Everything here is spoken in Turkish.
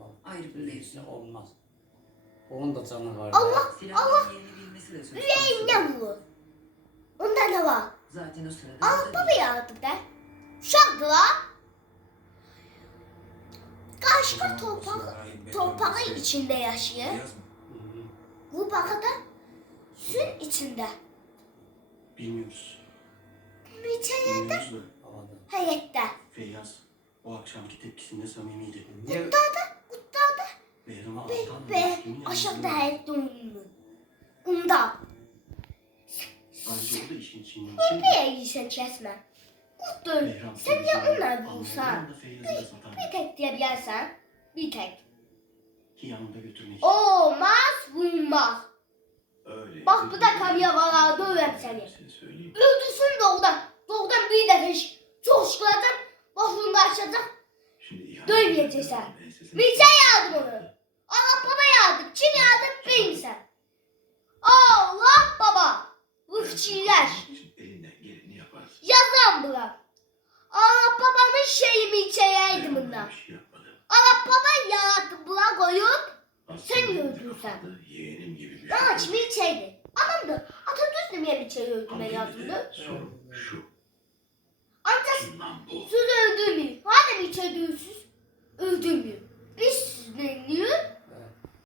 bak. Ayrı bir mevzu. olmaz. Onun da canı var. Allah Silahların yerini bilmesi de söz konusu. ne bu? Onda ne var? Zaten o sırada... Aa baba yardım der. Şakla. Karşıma toprak, toprağın içinde yaşıyor. Bu bakada suyun içinde. Bilmiyoruz. Da Havada. hayette. Feyyaz o akşamki tepkisinde samimiydi. Niye? Da işin içinden Bir şey. yeri sen kesme. Behram Sen de seveceğini onlar bulsan. satar. Bir tek diye bilirsen. Bir tek. Ki yanında götürmek Olmaz bulmaz. Öyle. Bak bu da kameralar dövüyor seni. Söyleyeyim. Öldürsün doğudan. Doğudan bir defa iş. Coşkuladan. Başını açacak. Şimdi ihanet Dövmeyeceksin sen. Ben size- Bir şey yardım onu. Allah baba yardım. Kim yardım bilmiyorsun. Allah baba. Yaparsın. Yazan bırak. Allah babanın şeyimi içeyeydim Ben bundan. şey. Allah baba yarattı bırak koyup. Sen öldün sen. Yeğenim gibi bir Ben açımı içeydi. Anam da Atatürk bir şey Ama öldürme de yazdı? Sorun şu. Bu. siz öldürmüyor.